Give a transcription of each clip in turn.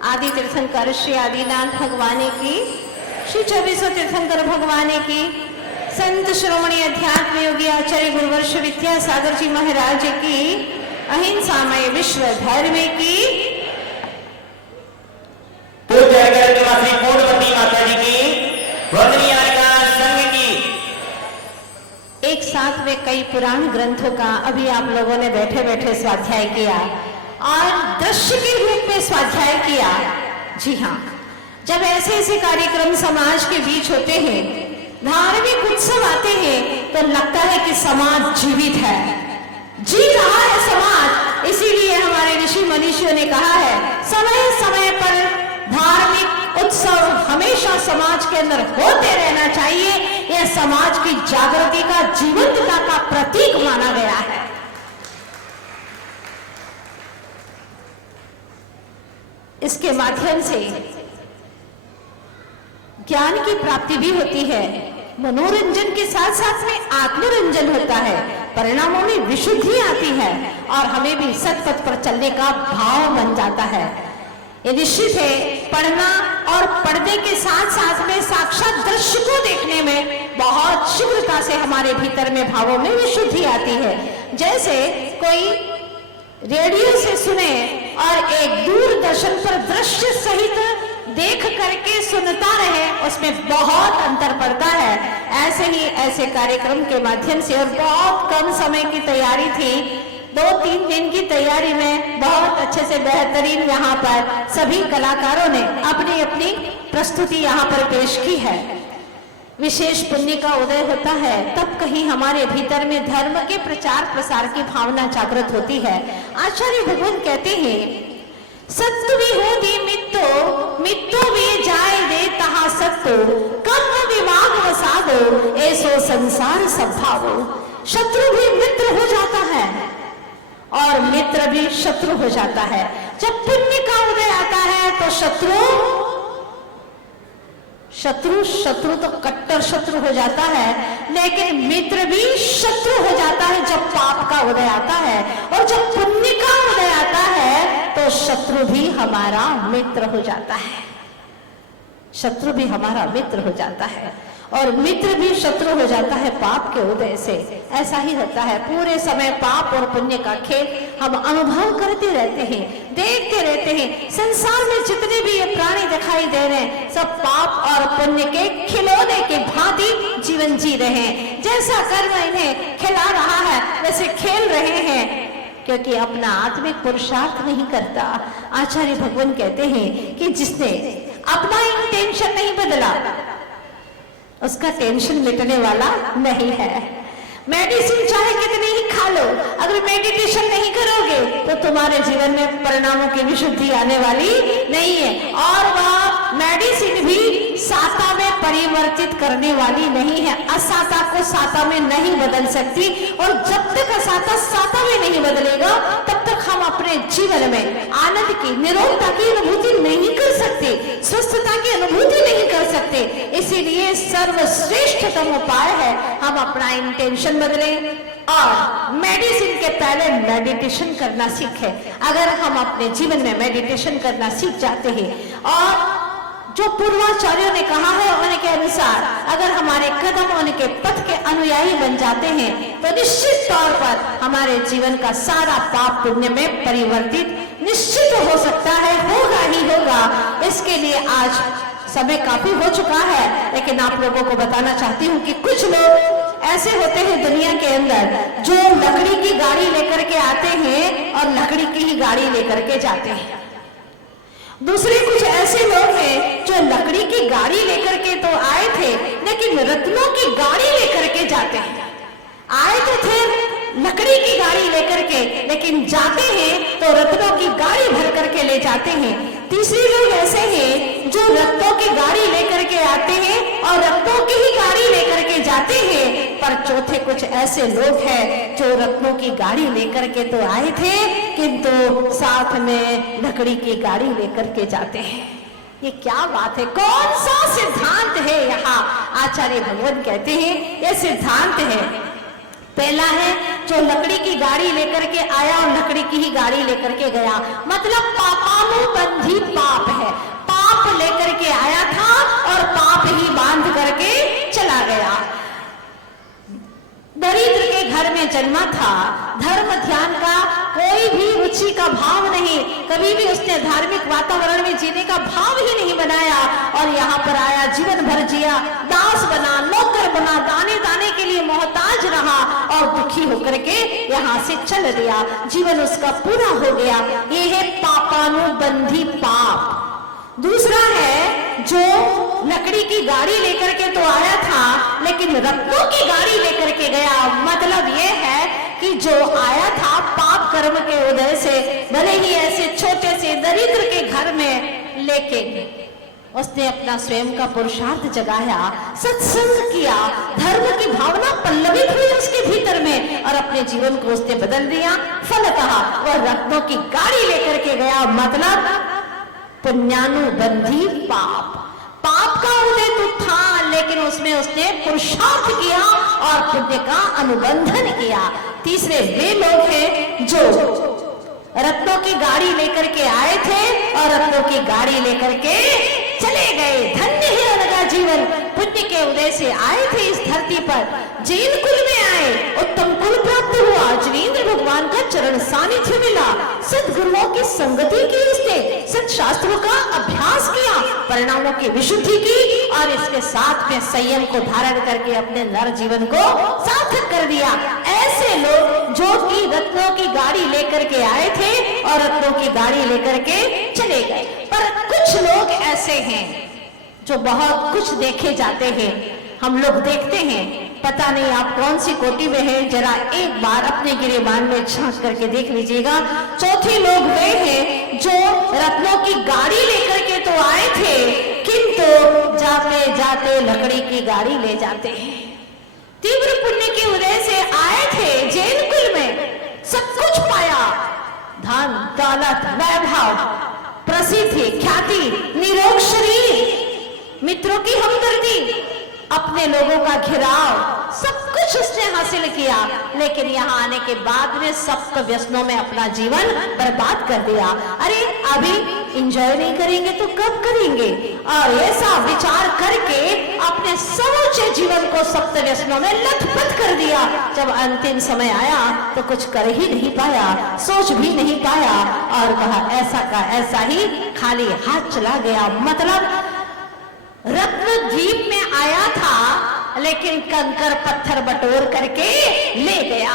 आदि तीर्थंकर श्री आदिनाथ भगवान की, श्री 24 तीर्थंकर भगवान की, संत श्रोमणी अध्यात्म योगी आचार्य गुरुवर्ष विद्यासागर जी महाराज की, अहिंसामय विश्व धर्म की, पूज्य श्री पूर्णवती माता जी की, वंदनीय संघ की। एक साथ में कई पुराण ग्रंथों का अभी आप लोगों ने बैठे बैठे स्वाध्याय किया और दृश्य के रूप में स्वाध्याय किया। जी हाँ, जब ऐसे ऐसे कार्यक्रम समाज के बीच होते हैं, धार्मिक उत्सव आते हैं, तो लगता है कि समाज जीवित है, जी रहा है समाज। इसीलिए हमारे ऋषि मनीषियों ने कहा है, समय समय पर धार्मिक उत्सव हमेशा समाज के अंदर होते रहना चाहिए। यह समाज की जागृति का, जीवंतता का प्रतीक माना गया है। इसके माध्यम से ज्ञान की प्राप्ति भी होती है, मनोरंजन के साथ साथ में आत्मरंजन होता है, परिणामों में विशुद्धि आती है और हमें भी सत्पथ पर चलने का भाव बन जाता है। ये निश्चित है, पढ़ना और पढ़ने के साथ साथ में साक्षात दृश्य को देखने में बहुत शीघ्रता से हमारे भीतर में भावों में विशुद्धि आती है। जैसे कोई रेडियो से सुने और एक दूरदर्शन पर दृश्य सहित देख करके सुनता रहे, उसमें बहुत अंतर पड़ता है। ऐसे ही ऐसे कार्यक्रम के माध्यम से, और बहुत कम समय की तैयारी थी, 2-3 दिन की तैयारी में बहुत अच्छे से बेहतरीन यहाँ पर सभी कलाकारों ने अपनी अपनी प्रस्तुति यहाँ पर पेश की है। विशेष पुण्य का उदय होता है तब कहीं हमारे भीतर में धर्म के प्रचार प्रसार की भावना जागृत होती है। आचार्य भगवान कहते हैं, सत्य भी हो दी मित्तो भी जाए दे तहा सत्तो, कम विवाद वसा दो ऐसो संसार सद्भावो। शत्रु भी मित्र हो जाता है और मित्र भी शत्रु हो जाता है। जब पुण्य का उदय आता है तो शत्रु तो कट्टर शत्रु हो जाता है, लेकिन मित्र भी शत्रु हो जाता है जब पाप का उदय आता है। और जब पुण्य का उदय आता है तो शत्रु भी हमारा मित्र हो जाता है, शत्रु भी हमारा मित्र हो जाता है और मित्र भी शत्रु हो जाता है पाप के उदय से। ऐसा ही होता है, पूरे समय पाप और पुण्य का खेल हम अनुभव करते रहते हैं, देखते रहते हैं। संसार में जितने भी ये प्राणी दिखाई दे रहे हैं, सब पाप और पुण्य के खिलौने के भांति जीवन जी रहे हैं। जैसा कर्म इन्हें खिला रहा है वैसे खेल रहे हैं, क्योंकि अपना आत्मिक पुरुषार्थ नहीं करता। आचार्य भगवान कहते हैं कि जिसने अपना इंटेंशन नहीं बदला, उसका टेंशन मिटने वाला नहीं है। मेडिसिन चाहे कितनी ही खा लो, अगर मेडिटेशन नहीं करोगे तो तुम्हारे जीवन में परिणामों की विशुद्धि आने वाली नहीं है। और वह मेडिसिन भी साता में परिवर्तित करने वाली नहीं है, असाता को साता में नहीं बदल सकती। और जब तक असाता साता में नहीं बदलेगा तब तक हम अपने जीवन में आनंद की, निरोगता की अनुभूति नहीं कर सकते, स्वस्थता की अनुभूति नहीं कर सकते। इसीलिए सर्वश्रेष्ठतम उपाय है हम अपना इंटेंशन बदलें और मेडिसिन के पहले मेडिटेशन करना सीखें। अगर हम अपने जीवन में मेडिटेशन करना सीख जाते हैं और जो पूर्वाचार्यों ने कहा है उनके अनुसार अगर हमारे कदम उनके पथ के अनुयायी बन जाते हैं तो निश्चित तौर पर हमारे जीवन का सारा पाप पुण्य में परिवर्तित निश्चित हो सकता है, होगा ही होगा। इसके लिए आज समय काफी हो चुका है, लेकिन आप लोगों को बताना चाहती हूँ कि कुछ लोग ऐसे होते हैं दुनिया के अंदर जो लकड़ी की गाड़ी लेकर के आते हैं और लकड़ी की ही गाड़ी लेकर के जाते हैं। दूसरे कुछ ऐसे लोग हैं जो लकड़ी की गाड़ी लेकर के तो आए थे लेकिन रत्नों की गाड़ी लेकर के जाते हैं। आए तो थे लकड़ी की गाड़ी लेकर के, लेकिन जाते हैं तो रत्नों की गाड़ी भर करके ले जाते हैं। तीसरे लोग ऐसे हैं जो रत्नों की गाड़ी लेकर के आते हैं और रत्नों की ही गाड़ी लेकर के जाते हैं। पर चौथे कुछ ऐसे लोग हैं जो रत्नों की गाड़ी लेकर के तो आए थे किंतु साथ में लकड़ी की गाड़ी लेकर के जाते हैं। ये क्या बात है, कौन सा सिद्धांत है यहाँ? आचार्य भगवान कहते हैं ये सिद्धांत है। पहला है जो लकड़ी की गाड़ी लेकर के आया और लकड़ी की ही गाड़ी लेकर के गया, मतलब पापानुबंधी पाप जन्मा था, धर्म ध्यान का कोई भी रुचि का भाव नहीं, कभी भी उसने धार्मिक वातावरण में जीने का भाव ही नहीं बनाया और यहाँ पर आया, जीवन भर जिया, दास बना, नौकर बना, दाने दाने के लिए मोहताज रहा और दुखी होकर के यहाँ से चल दिया। जीवन उसका पूरा हो गया। ये है पापानुबंधी पाप। दूसरा है जो लकड़ी की गाड़ी लेकर के तो आया था लेकिन रत्नों की गाड़ी लेकर के गया। मतलब ये है कि जो आया था पाप कर्म के उदय से, भले ही ऐसे छोटे से दरिद्र के घर में, लेकिन उसने अपना स्वयं का पुरुषार्थ जगाया, सत्संग किया, धर्म की भावना पल्लवित हुई उसके भीतर में और अपने जीवन को उसने बदल दिया। फलतः वह रत्नों की गाड़ी लेकर के गया। मतलब पुण्यानुबंधी पाप। पाप का उदय तो था लेकिन उसमें उसने पुरुषार्थ किया और पुण्य का अनुबंधन किया। तीसरे वे लोग हैं जो रत्नों की गाड़ी लेकर के आए थे और रत्नों की गाड़ी लेकर के चले गए। धन्य है उनका जीवन। पुण्य के उदय से आए थे इस धरती पर, जैन कुल में आए, उत्तम कुल प्राप्त हुआ, जिनेंद्र भगवान का चरण सानिध्य मिला, सद्गुरुओं की संगति की उसने, सत्शास्त्रों का अभ्यास किया, परिणामों की विशुद्धि की और इसके साथ में संयम को धारण करके अपने नर जीवन को सार्थक कर दिया। ऐसे लोग जो कि रत्नों की गाड़ी लेकर के आए थे और रत्नों की गाड़ी लेकर के चले गए। पर कुछ लोग ऐसे हैं जो बहुत कुछ देखे जाते हैं। हम लोग देखते हैं, पता नहीं आप कौन सी कोटि में हैं, जरा एक बार अपने गिरेबान में झांक करके देख लीजिएगा। चौथे लोग वे हैं जो रत्नों की गाड़ी लेकर के तो आए थे किंतु जाते जाते लकड़ी की गाड़ी ले जाते हैं। तीव्र पुण्य के उदय से आए थे जैन कुल में, सब कुछ पाया, धन दौलत वैभव प्रसिद्धि ख्याति निरोग शरीर, मित्रों की हमदर्दी, अपने लोगों का घिराव, सब कुछ उसने हासिल किया। लेकिन यहाँ आने के बाद में सप्त व्यसनों में अपना जीवन बर्बाद कर दिया। अरे अभी एंजॉय नहीं करेंगे तो कब करेंगे? और ऐसा विचार करके अपने समूचे जीवन को सप्त व्यसनों में लथपथ कर दिया। जब अंतिम समय आया तो कुछ कर ही नहीं पाया, सोच भी नहीं पाया और कहा ऐसा का ऐसा ही खाली हाथ चला गया। मतलब रत्न द्वीप में आया था लेकिन कंकर पत्थर बटोर करके ले गया।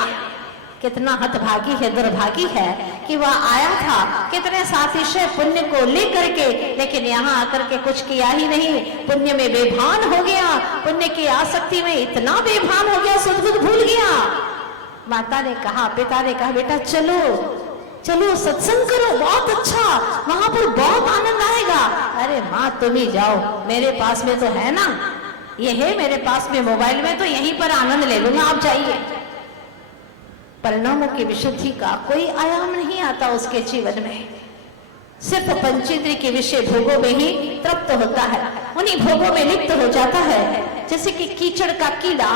कितना हतभागी है, दुर्भागी है कि वह आया था कितने सातिशय पुण्य को लेकर के, लेकिन यहाँ आकर के कुछ किया ही नहीं। पुण्य में बेभान हो गया, पुण्य की आसक्ति में इतना बेभान हो गया, सद्बुद्ध भूल गया। माता ने कहा, पिता ने कहा, बेटा चलो चलो सत्संग करो, बहुत अच्छा, वहां पर बहुत आनंद आएगा। अरे माँ तुम ही जाओ, मेरे पास में तो है ना, ये है मेरे पास में मोबाइल में, तो यहीं पर आनंद ले लूंगा, आप जाइए। परिणामों की विशुद्धि का कोई आयाम नहीं आता उसके जीवन में, सिर्फ पंचेंद्रिय के विषय भोगों में ही तृप्त होता है, उन्हीं भोगों में लिप्त हो जाता है। जैसे कि कीचड़ का कीड़ा,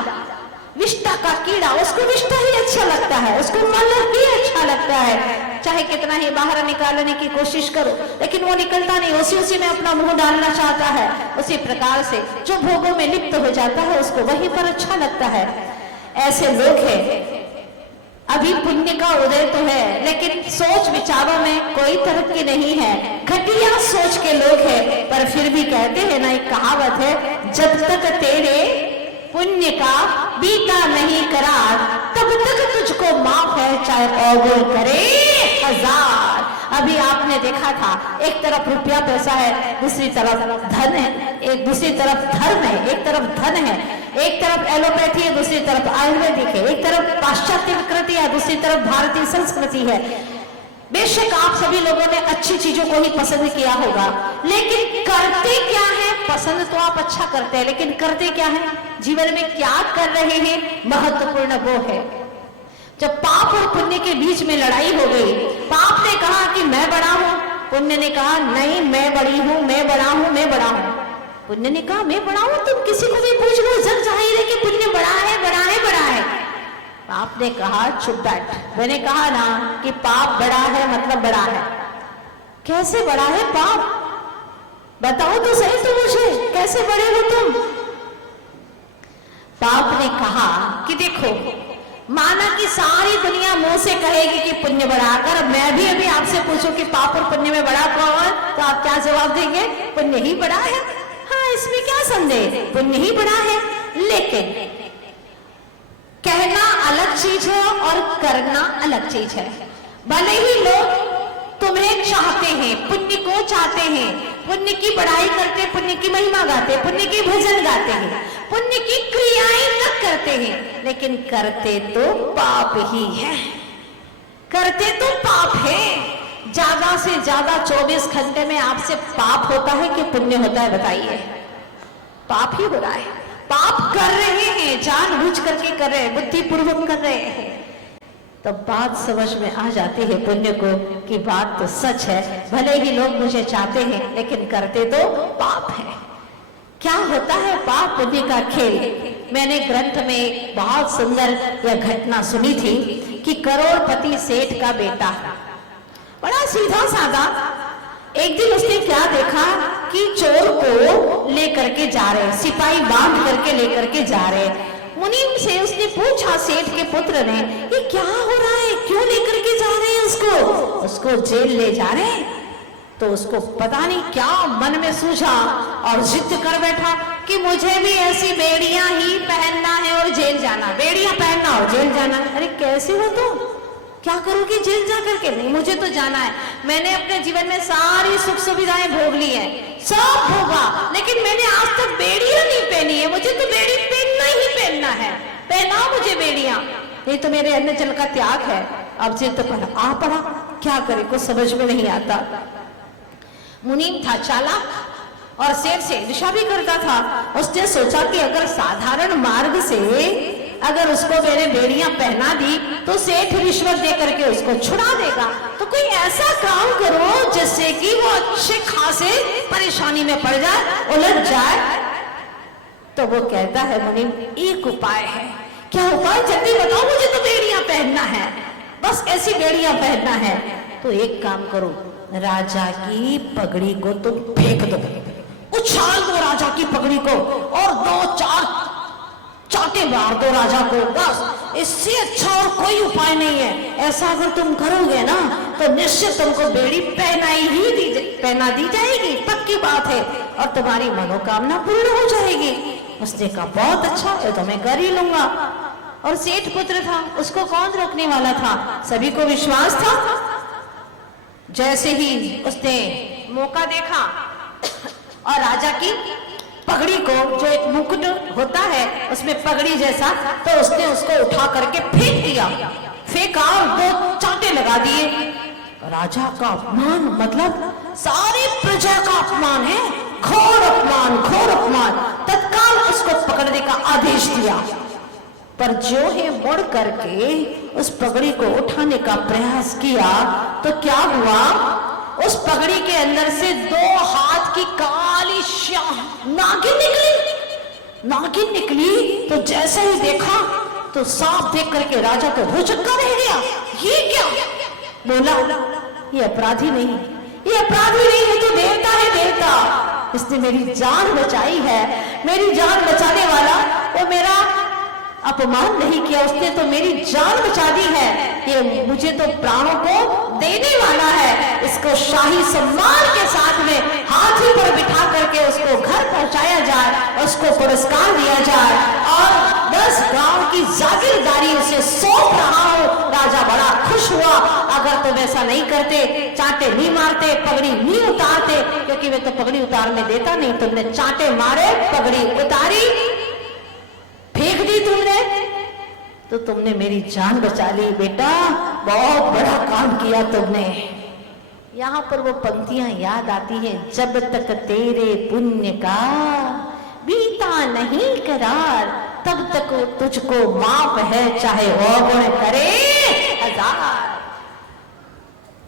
विष्ठा का कीड़ा, उसको विष्ठा ही अच्छा लगता है, उसको मल ही अच्छा लगता है, चाहे कितना ही बाहर निकालने की कोशिश करो लेकिन वो निकलता नहीं, उसी में अपना मुंह डालना चाहता है। उसी प्रकार से जो भोगों में लिप्त हो जाता है उसको वहीं पर अच्छा लगता है। ऐसे लोग हैं। अभी पुण्य का उदय तो है लेकिन सोच विचारों में कोई तरक्की नहीं है, घटिया सोच के लोग हैं। पर फिर भी कहते हैं ना, एक कहावत है, जब तक तेरे पुण्य का बीता नहीं करार तब तक तुझको माफ है चाहे औगुल करे हजार। अभी आपने देखा था, एक तरफ रुपया पैसा है, दूसरी तरफ धन है, एक दूसरी तरफ धर्म है, एक तरफ धन है, एक तरफ एलोपैथी है, दूसरी तरफ आयुर्वेदिक है, एक तरफ पाश्चात्य विकृति है, दूसरी तरफ भारतीय संस्कृति है। बेशक आप सभी लोगों ने अच्छी चीजों को ही पसंद किया होगा, लेकिन करते क्या है? पसंद तो आप अच्छा करते हैं लेकिन करते क्या है? जीवन में क्या कर रहे हैं, महत्वपूर्ण वो है। जब पाप और पुण्य के बीच में लड़ाई हो गई, पाप ने कहा कि मैं बड़ा हूं, पुण्य ने कहा नहीं मैं बड़ी हूं, मैं बड़ा हूं, मैं बड़ा हूं। पुण्य ने कहा मैं बड़ा हूं, तुम किसी को भी पूछ लो, जग जाहिर है कि पुण्य बड़ा है, बड़ा है, बड़ा है। पाप ने कहा चुप बैठ। मैंने कहा ना कि पाप बड़ा है मतलब बड़ा है। कैसे बड़ा है पाप? बताओ तो सही तुम मुझे, कैसे बड़े हो तुम? पाप ने कहा कि देखो माना कि सारी दुनिया मुंह से कहेगी कि पुण्य बड़ा, अगर मैं भी अभी आपसे पूछूं कि पाप और पुण्य में बड़ा कौन, तो आप क्या जवाब देंगे? पुण्य ही बड़ा है। हाँ, इसमें क्या संदेह, पुण्य ही बड़ा है। लेकिन कहना अलग चीज है और करना अलग चीज है। भले ही लोग तुम्हें चाहते हैं, पुण्य को चाहते हैं, पुण्य की बड़ाई करते, पुण्य की महिमा गाते, पुण्य की भजन गाते हैं, पुण्य की क्रियाएं तक करते हैं, लेकिन करते तो पाप ही है, करते तो पाप है। ज्यादा से ज्यादा 24 घंटे में आपसे पाप होता है कि पुण्य होता है? बताइए, पाप ही हो रहा है। पाप कर रहे हैं, जानबूझ करके कर रहे हैं, बुद्धिपूर्वक कर रहे हैं। तो बात समझ में आ जाती है पुण्य को कि बात तो सच है, भले ही लोग मुझे चाहते हैं लेकिन करते तो पाप है। क्या होता है पाप पुण्य का खेल? मैंने ग्रंथ में बहुत सुंदर यह घटना सुनी थी कि करोड़पति सेठ का बेटा, बड़ा सीधा साधा, एक दिन उसने क्या देखा कि चोर को लेकर के जा रहे, सिपाही बांध करके लेकर के जा रहे। मुनीम से उसने पूछा, सेठ के पुत्र ने, ये क्या हो रहा है, क्यों लेकर के जा रहे हैं उसको जेल ले जा रहे हैं। तो उसको पता नहीं क्या मन में सूझा और जिद कर बैठा कि मुझे भी ऐसी बेड़ियां ही पहनना है और जेल जाना, बेड़ियां पहनना और जेल जाना। अरे कैसे हो तुम, क्या करोगे जेल जा करके? नहीं, मुझे तो जाना है। मैंने अपने जीवन में सारी सुख सुविधाएं भोग ली है, सब भोगा, लेकिन मैंने आज तक बेड़ियां नहीं पहनी है। मुझे तो बेड़ी पहनना ही पहनना है, पहना मुझे बेड़ियां, नहीं तो मेरे अन्न जल का त्याग है। अब जिद तो पड़ा, क्या करे, कुछ समझ में नहीं आता। मुनीम था चालाक और सेठ से ईर्ष्या भी करता था। उसने सोचा कि अगर साधारण मार्ग से अगर उसको मैंने बेड़ियां पहना दी तो सेठ रिश्वत दे करके उसको छुड़ा देगा, तो कोई ऐसा काम करो जिससे कि वो अच्छे खासे परेशानी में पड़ जाए, उलझ जाए। तो वो कहता है, मुनीम एक उपाय है। क्या उपाय? जल्दी बताओ, मुझे तो बेड़ियां पहनना है, बस ऐसी बेड़ियां पहनना है। तो एक काम करो, राजा की पगड़ी को तुम फेंक दो, उछाल दो राजा की पगड़ी को और 2-4 चाटे मार दो राजा को, बस इससे अच्छा और कोई उपाय नहीं है। ऐसा अगर तुम करोगे ना तो निश्चित तुमको बेड़ी पहना दी जाएगी, पक्की बात है, और तुम्हारी मनोकामना पूर्ण हो जाएगी। उसने कहा बहुत अच्छा है, तो मैं कर ही लूंगा। और सेठ पुत्र था, उसको कौन रोकने वाला था, सभी को विश्वास था। जैसे ही उसने मौका देखा और राजा की पगड़ी को, जो एक मुकुट होता है उसमें पगड़ी जैसा, तो उसने उसको उठा करके फेंक दिया, फेंका और 2 चांटे लगा दिए। राजा का अपमान, मतलब सारी प्रजा का अपमान है, घोर अपमान, घोर अपमान। तत्काल उसको पकड़ने का आदेश दिया, पर जो ही मुड़ करके उस पगड़ी को उठाने का प्रयास किया तो क्या हुआ, उस पगड़ी के अंदर से 2 हाथ की काली श्याम नागिन निकली। तो जैसे ही देखा तो सांप देख करके राजा तो भौचक्का रह गया। ये क्या? बोला, ये अपराधी नहीं, ये अपराधी नहीं है, तो देवता है, देवता। इसने मेरी जान बचाई है, मेरी जान बचाने वाला वो मेरा अपमान नहीं किया, उसने तो मेरी जान बचा दी है, ये मुझे तो प्राणों को देने वाला है। इसको शाही सम्मान के साथ में हाथी पर बिठा करके उसको घर पहुंचाया जाए, उसको पुरस्कार दिया जाए और 10 गांव की जागीरदारी उसे सौंप रहा हो। राजा बड़ा खुश हुआ। अगर तुम ऐसा नहीं करते, चांटे नहीं मारते, पगड़ी नहीं उतारते, क्योंकि मैं तो पगड़ी उतारने देता नहीं, तुमने चांटे मारे, पगड़ी उतारी, फेंक दी तुमने, तो तुमने मेरी जान बचा ली। बेटा, बहुत बड़ा काम किया तुमने। यहाँ पर वो पंक्तियां याद आती हैं, जब तक तेरे पुण्य का बीता नहीं करार, तब तक तुझको माफ है, चाहे अवगुण करे 1000।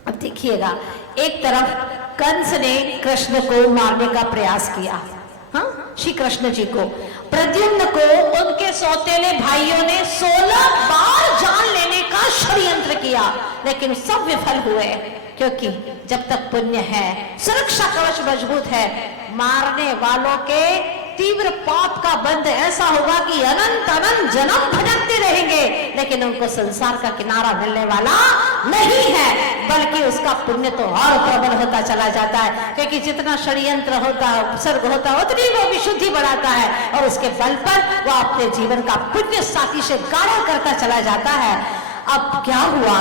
अब देखिएगा, एक तरफ कंस ने कृष्ण को मारने का प्रयास किया, हाँ, श्री कृष्ण जी को। प्रद्युम्न को उनके सौतेले भाइयों ने 16 बार जान लेने का षड्यंत्र किया, लेकिन सब विफल हुए, क्योंकि जब तक पुण्य है, सुरक्षा कवच मजबूत है, मारने वालों के तीव्र पाप का बंध ऐसा होगा कि अनंत अनंत जन्म भटकते रहेंगे, लेकिन उनको संसार का किनारा मिलने वाला नहीं है, बल्कि उसका पुण्य तो और प्रबल होता चला जाता है, क्योंकि जितना षड्यंत्र होता है, उपसर्ग होता है, उतनी वो विशुद्धि बढ़ाता है और उसके बल पर वो अपने जीवन का पुण्य साथी से गाढ़ा करता चला जाता है। अब क्या हुआ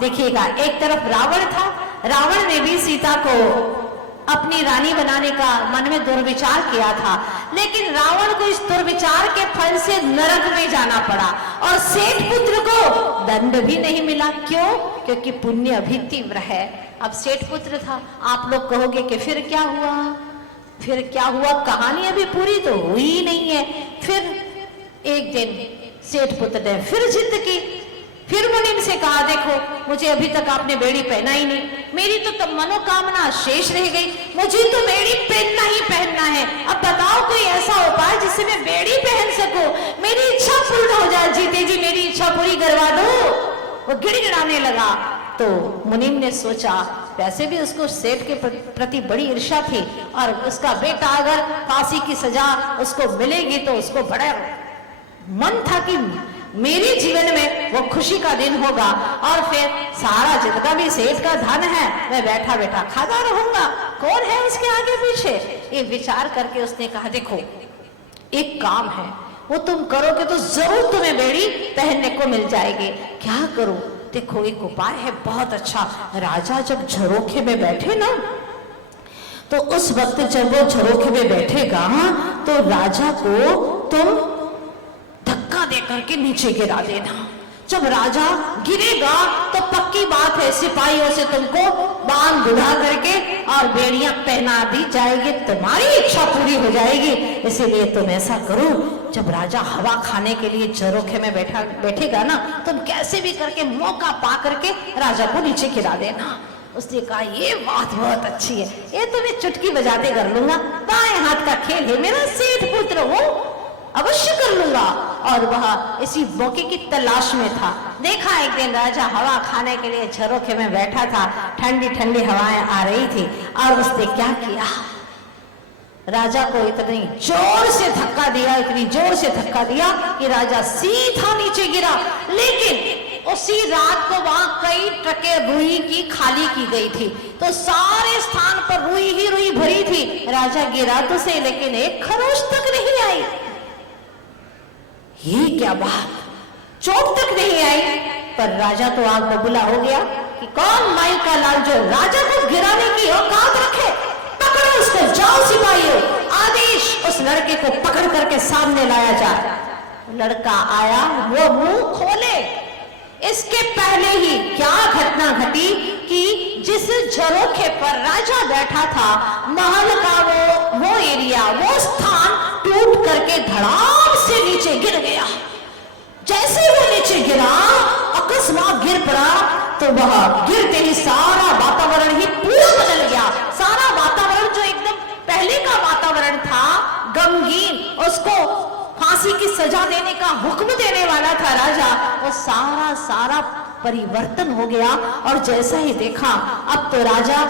देखिएगा, एक तरफ रावण था, रावण ने भी सीता को अपनी रानी बनाने का मन में दुर्विचार किया था, लेकिन रावण को इस दुर्विचार के फल से नरक में जाना पड़ा और सेठ पुत्र को दंड भी नहीं मिला। क्यों? क्योंकि पुण्य अभी तीव्र है। अब सेठ पुत्र था, आप लोग कहोगे कि फिर क्या हुआ, फिर क्या हुआ, कहानी अभी पूरी तो हुई ही नहीं है। फिर एक दिन सेठ पुत्र ने फिर जिद की, फिर मुनिम से कहा, देखो मुझे अभी तक आपने बेड़ी पहना ही नहीं, मेरी तो तब मनोकामना शेष रह गई, मुझे तो बेड़ी पहनना ही पहनना है। अब बताओ कोई ऐसा उपाय जिससे मैं बेड़ी पहन सकूं, मेरी इच्छा पूर्ण हो जाए, जीते जी मेरी इच्छा पूरी करवा दो। वो गिड़गिड़ाने लगा। तो मुनिम ने सोचा, वैसे भी उसको सेठ के प्रति बड़ी ईर्ष्या थी और उसका बेटा अगर फांसी की सजा उसको मिलेगी तो उसको बड़ा मन था कि मेरे जीवन में वो खुशी का दिन होगा और फिर सारा जितना भी सेठ का धन है मैं बैठा बैठा खाता रहूंगा, कौन है उसके आगे पीछे। ये विचार करके उसने कहा, देखो एक काम है, वो तुम करोगे तो जरूर तुम्हें बेड़ी पहनने को मिल जाएगी। क्या करो? देखो एक उपाय है बहुत अच्छा। राजा जब झरोखे में बैठे ना, तो उस वक्त जब वो झरोखे में बैठेगा तो राजा को तुम धक्का देकर के नीचे गिरा देना। जब राजा गिरेगा तो पक्की बात है, सिपाहियों से तुमको बांध बुढ़ा करके और बेड़ियां पहना दी जाएगी, तुम्हारी इच्छा पूरी हो जाएगी। इसीलिए तुम ऐसा करो, जब राजा हवा खाने के लिए झरोखे में बैठेगा ना, तुम कैसे भी करके मौका पा करके राजा को नीचे गिरा देना। उसने कहा, ये बात बहुत अच्छी है, ये तो मैं चुटकी बजाते कर लूंगा, दाएं हाथ का खेल है, मेरा सेठ पुत्र हूं, अवश्य कर लूंगा। और वह इसी मौके की तलाश में था। देखा एक दिन राजा हवा खाने के लिए झरोखे में बैठा था, ठंडी ठंडी हवाएं आ रही थी और उसने क्या किया, राजा को इतनी जोर से धक्का दिया, इतनी जोर से धक्का दिया कि राजा सीधा नीचे गिरा। लेकिन उसी रात को वहां कई ट्रकें रुई की खाली की गई थी, तो सारे स्थान पर रुई ही रुई भरी थी। राजा गिरा तो से, लेकिन एक खरोच तक नहीं आई। ये क्या बात, चोट तक नहीं आई। पर राजा तो आग बबूला हो गया कि कौन माई का लाल जो राजा को गिराने की औकात रखे, पकड़ो उसको, जाओ सिपाहियों, आदेश उस लड़के को पकड़ करके सामने लाया जाए। लड़का आया, वो मुंह खोले, इसके पहले ही क्या घटना घटी कि जिस झरोखे पर राजा बैठा था, महल का वो एरिया, वो स्थान टूट करके धड़ाम से नीचे गिर गया। जैसे वो नीचे गिरा, अकस्मात गिर पड़ा, तो वह गिरते ही सारा वातावरण ही पूरा बदल गया। सारा वातावरण जो एकदम पहले का वातावरण था, गमगीन, उसको फांसी की सजा देने का हुक्म देने वाला था राजा, वो सारा परिवर्तन हो गया। और जैसा ही देखा, अब तो राजा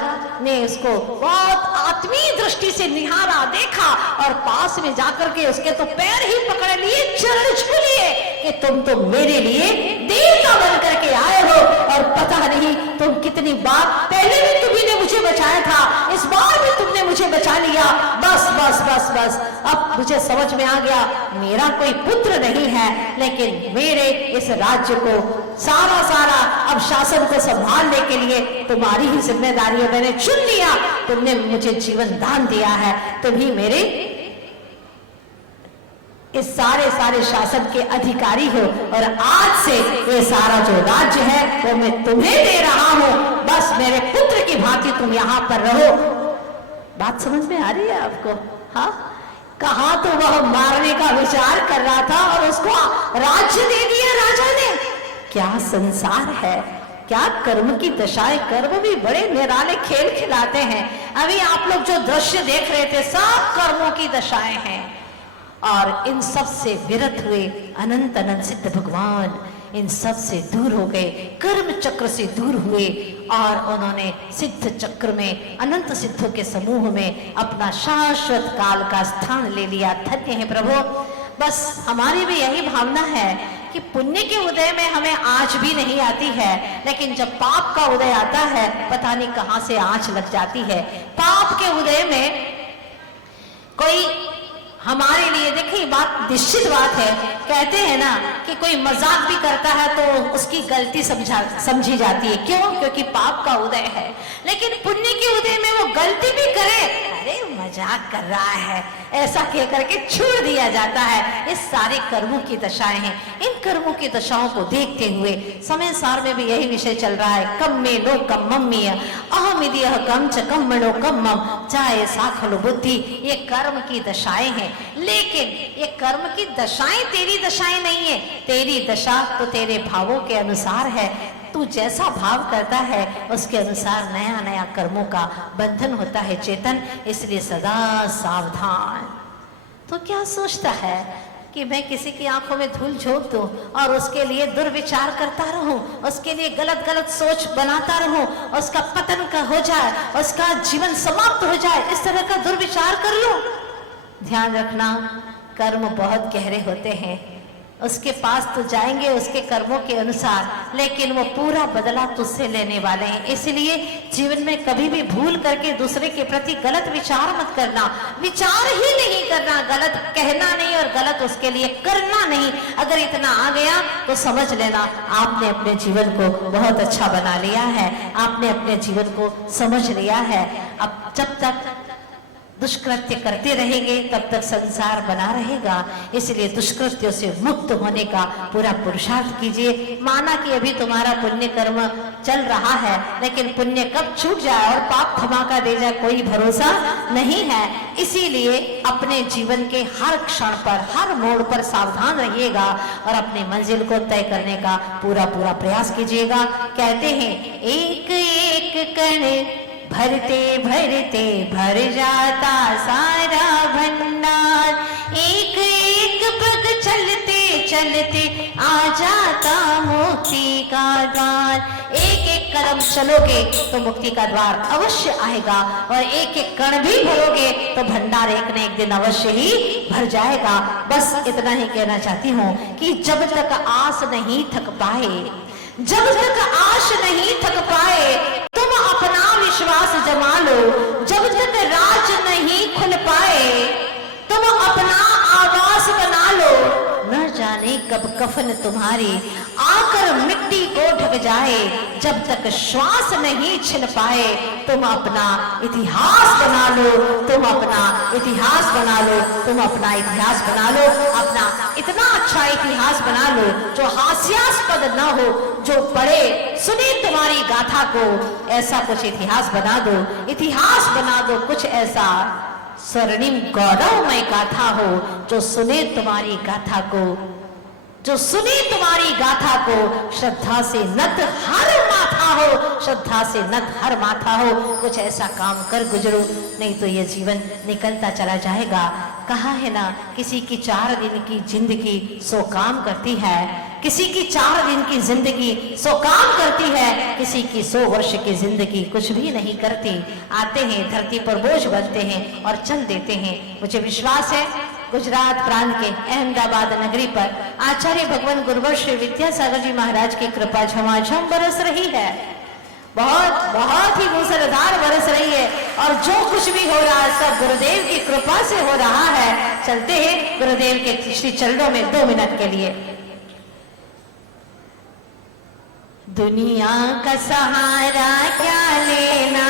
ने उसको बहुत आत्मीय दृष्टि से निहारा, देखा और पास में जाकर के उसके तो पैर ही पकड़ लिए, चरण छू लिए कि तुम तो मेरे लिए देवता बन करके आए हो और पता नहीं तुम कितनी बार पहले भी तुम्ही ने मुझे बचाया था, इस बार भी तुमने मुझे बचा लिया। बस बस बस बस, अब मुझे समझ में आ गया, मेरा कोई पुत्र नहीं है, लेकिन मेरे इस राज्य को सारा अब शासन को संभालने के लिए तुम्हारी ही जिम्मेदारियों मैंने चुन लिया। तुमने मुझे जीवन दान दिया है, तुम ही मेरे इस सारे शासन के अधिकारी हो और आज से ये सारा जो राज्य है वो मैं तुम्हें दे रहा हूं। बस मेरे पुत्र की भांति तुम यहाँ पर रहो। बात समझ में आ रही है आपको? हाँ, कहा तो वह मारने का विचार कर रहा था और उसको राज्य दे दिया राजा ने। क्या संसार है, क्या कर्म की दशाएं, कर्म भी बड़े निराले खेल खिलाते हैं। अभी आप लोग जो दृश्य देख रहे थे सब कर्मों की दशाएं हैं और इन सब से विरत हुए अनंत सिद्ध भगवान इन सब से दूर हो गए, कर्म चक्र से दूर हुए और उन्होंने सिद्ध चक्र में अनंत सिद्धों के समूह में अपना शाश्वत काल का स्थान ले लिया। धन्य है प्रभु। बस हमारी भी यही भावना है कि पुण्य के उदय में हमें आँच भी नहीं आती है, लेकिन जब पाप का उदय आता है पता नहीं कहां से आँच लग जाती है। पाप के उदय में कोई हमारे लिए, देखिए बात निश्चित बात है, कहते हैं ना कि कोई मजाक भी करता है तो उसकी गलती समझी जाती है। क्यों? क्योंकि पाप का उदय है। लेकिन पुण्य के उदय में वो गलती भी करे, अरे मजाक कर रहा है, ऐसा कह करके छोड़ दिया जाता है। इस सारे कर्मों की दशाएं हैं। इन कर्मों की दशाओं को देखते हुए समय सार में भी यही विषय चल रहा है। कम में लो कम मम्मी अहमिदी कम च कम मनो कम मम चाहे साखलो बुद्धि। ये कर्म की दशाएं हैं, लेकिन ये कर्म की दशाएं तेरी दशाएं नहीं है। तेरी दशा तो तेरे भावों के अनुसार है। तू जैसा भाव करता है उसके अनुसार नया नया कर्मों का बंधन होता है चेतन। इसलिए सदा सावधान। तो क्या सोचता है कि मैं किसी की आंखों में धूल झोंक दूं और उसके लिए दुर्विचार करता रहूं, उसके लिए गलत गलत सोच बनाता रहूं, उसका पतन का हो जाए, उसका जीवन समाप्त हो जाए, इस तरह का दुर्विचार कर लूं? ध्यान रखना, कर्म बहुत गहरे होते हैं। उसके पास तो जाएंगे उसके कर्मों के अनुसार, लेकिन वो पूरा बदला तुझसे लेने वाले हैं। इसलिए जीवन में कभी भी भूल करके दूसरे के प्रति गलत विचार मत करना। विचार ही नहीं करना, गलत कहना नहीं और गलत उसके लिए करना नहीं। अगर इतना आ गया तो समझ लेना आपने अपने जीवन को बहुत अच्छा बना लिया है, आपने अपने जीवन को समझ लिया है। अब जब तक दुष्कृत्य करते रहेंगे तब तक संसार बना रहेगा। इसलिए दुष्कृत्यों से मुक्त होने का पूरा पुरुषार्थ कीजिए। माना कि अभी तुम्हारा पुण्य कर्म चल रहा है, लेकिन पुण्य कब छूट जाए और पाप धमाका दे जाए कोई भरोसा नहीं है। इसीलिए अपने जीवन के हर क्षण पर, हर मोड़ पर सावधान रहिएगा और अपनी मंजिल को तय करने का पूरा प्रयास कीजिएगा। कहते हैं एक एक कण भरते भरते भर जाता सारा भंडार, एक एक पग चलते चलते आ जाता मुक्ति का द्वार। एक एक कदम चलोगे तो मुक्ति का द्वार अवश्य आएगा और एक एक कण भी भरोगे तो भंडार एक न एक दिन अवश्य ही भर जाएगा। बस इतना ही कहना चाहती हूँ कि जब तक आस नहीं थक पाए, जब तक आश नहीं थक पाए, तुम अपना विश्वास जमा लो। जब तक राज नहीं खुल पाए, तुम अपना आवास बना लो। न जाने कब कफन तुम्हारी आकर मिट्टी को ढक जाए। जब तक श्वास नहीं छिन पाए, तुम अपना इतिहास बना लो, तुम अपना इतिहास बना लो, तुम अपना इतिहास बना लो। अपना इतना अच्छा इतिहास बना लो जो हास्यास्पद न हो, जो पढ़े सुने तुम्हारी गाथा को, ऐसा कुछ इतिहास बना दो। इतिहास बना दो कुछ ऐसा स्वर्णिम गौरवमय गाथा हो, जो सुने तुम्हारी गाथा को, जो सुने तुम्हारी गाथा को श्रद्धा से नत हर माथा हो, श्रद्धा से नत हर माथा हो। कुछ ऐसा काम कर गुजरो, नहीं तो यह जीवन निकलता चला जाएगा। कहा है ना, किसी की 4 दिन की जिंदगी 100 काम करती है, किसी की 4 दिन की जिंदगी 100 काम करती है, किसी की 100 वर्ष की जिंदगी कुछ भी नहीं करती। आते हैं धरती पर बोझ बनते हैं और चल देते हैं। मुझे विश्वास है गुजरात प्रांत के अहमदाबाद नगरी पर आचार्य भगवान गुरुवर श्री विद्यासागर जी महाराज की कृपा झमाझम बरस रही है। बहुत ही मूसलाधार बरस रही है और जो कुछ भी हो रहा है सब गुरुदेव की कृपा से हो रहा है। चलते हैं गुरुदेव के श्री चरणों में 2 मिनट के लिए। दुनिया का सहारा क्या लेना